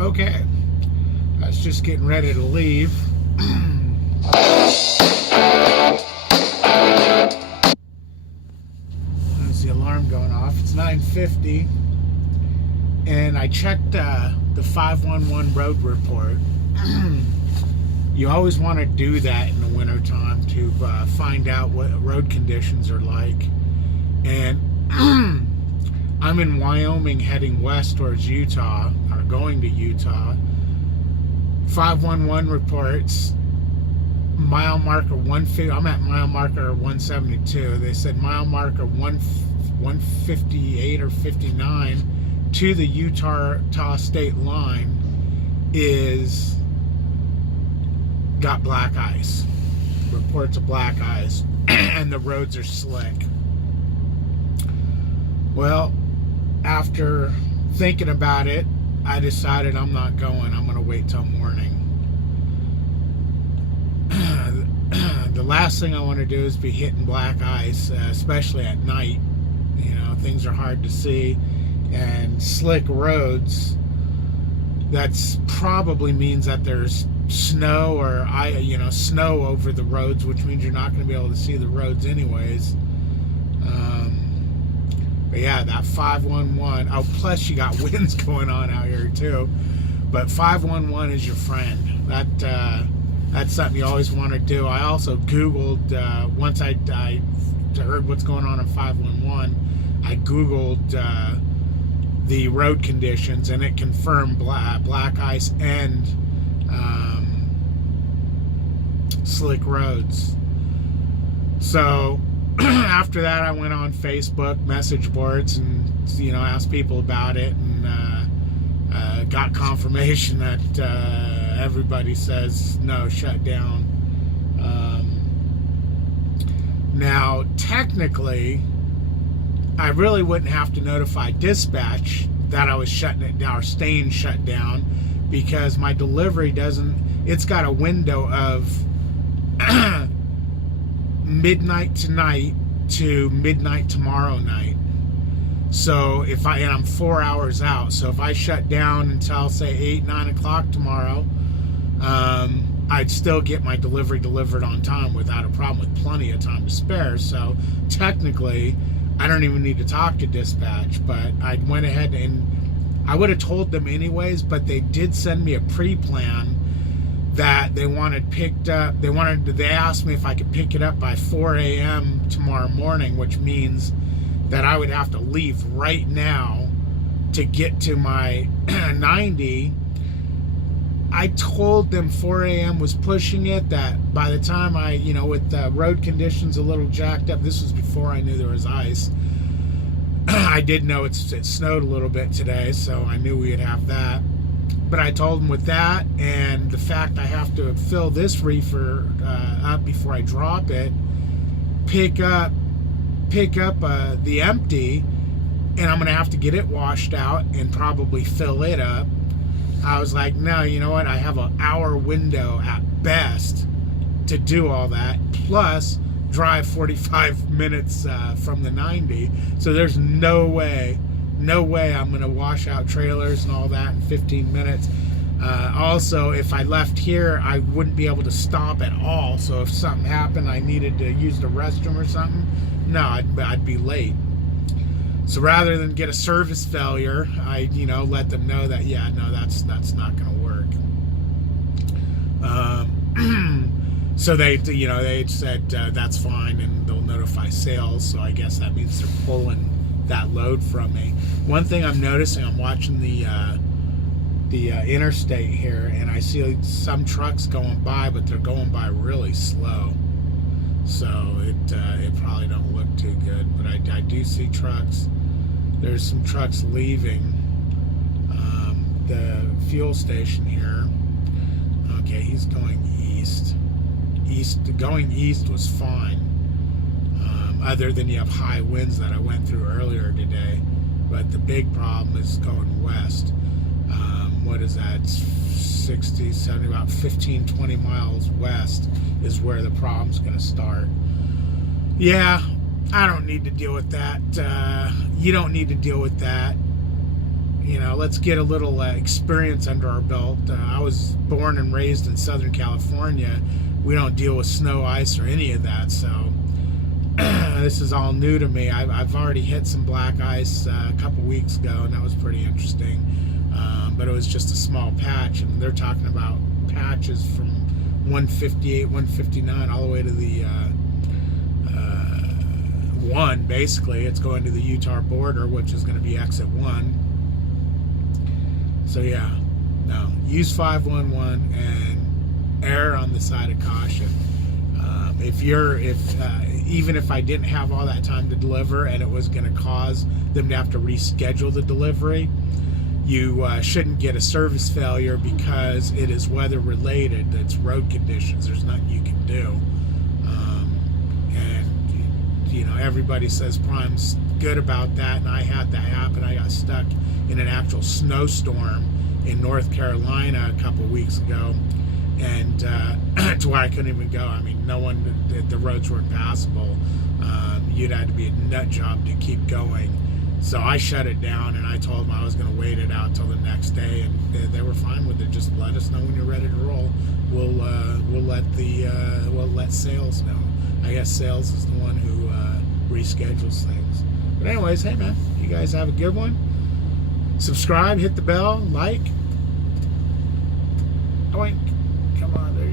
Okay, I was just getting ready to leave. There's the alarm going off. It's 9:50, and I checked the 511 road report. You always want to do that in the wintertime to find out what road conditions are like. And I'm in Wyoming heading west towards Utah, or going to Utah. 511 reports mile marker 150. I'm at mile marker 172. They said mile marker 158 or 59 to the Utah state line is got black ice. Reports of black ice, and the roads are slick. Well, after thinking about it, I decided I'm not going. I'm going to wait till morning. The last thing I want to do is be hitting black ice, especially at night. You know, things are hard to see, and slick roads. That's probably means that there's snow or snow over the roads, which means you're not going to be able to see the roads anyways. But yeah, that 511. Oh, plus you got winds going on out here too. But 511 is your friend. That's something you always want to do. I also Googled once I heard what's going on in 511. I Googled the road conditions, and it confirmed black ice and slick roads. So after that, I went on Facebook message boards and asked people about it, and got confirmation that everybody says no, shut down. Now, technically, I really wouldn't have to notify dispatch that I was shutting it down or staying shut down, because my delivery doesn't. It's got a window of midnight tonight to midnight tomorrow night. So and I'm 4 hours out. So if I shut down until say 8-9 o'clock tomorrow, I'd still get my delivery delivered on time without a problem, with plenty of time to spare. So technically, I don't even need to talk to dispatch. But I went ahead and I would have told them anyways, but they did send me a pre-plan that they wanted picked up. They asked me if I could pick it up by 4 a.m. tomorrow morning, which means that I would have to leave right now to get to my 90. I told them 4 a.m. was pushing it, that by the time with the road conditions a little jacked up, this was before I knew there was ice. I did know it snowed a little bit today, so I knew we'd have that. But I told them with that, and the fact I have to fill this reefer up before I drop it, pick up the empty, and I'm going to have to get it washed out and probably fill it up. I was like, no, you know what? I have an hour window at best to do all that, plus drive 45 minutes from the 90. So there's no way I'm going to wash out trailers and all that in 15 minutes. Also, if I left here, I wouldn't be able to stop at all. So if something happened, I needed to use the restroom or something, no, I'd be late. So rather than get a service failure, I let them know that that's not going to work. So they said that's fine, and they'll notify sales. So I guess that means they're pulling that load from me. One thing I'm noticing, I'm watching the interstate here, and I see some trucks going by, but they're going by really slow. So it probably don't look too good, but I do see trucks. There's some trucks leaving the fuel station here. Okay, he's going east. Going east was fine, other than you have high winds that I went through earlier today. But the big problem is going west. What is that? 60, 70, about 15, 20 miles west is where the problem's going to start. Yeah, I don't need to deal with that. You don't need to deal with that. let's get a little experience under our belt. I was born and raised in Southern California. We don't deal with snow, ice, or any of that, so this is all new to me. I've already hit some black ice a couple weeks ago, and that was pretty interesting. But it was just a small patch, and they're talking about patches from 158, 159, all the way to the 1, basically. It's going to the Utah border, which is going to be exit 1. So yeah, no, use 511 and err on the side of caution. Even if I didn't have all that time to deliver and it was going to cause them to have to reschedule the delivery, you shouldn't get a service failure because it is weather related. It's road conditions. There's nothing you can do. And everybody says Prime's good about that, and I had that happen. I got stuck in an actual snowstorm in North Carolina a couple weeks ago, and to where I couldn't even go. I mean, the roads weren't passable. You'd had to be a nut job to keep going. So I shut it down, and I told them I was going to wait it out till the next day, and they were fine with it. Just let us know when you're ready to roll. We'll let sales know. I guess sales is the one who reschedules things. But anyways, hey man, you guys have a good one. Subscribe, hit the bell, like. Oink. Come on, there.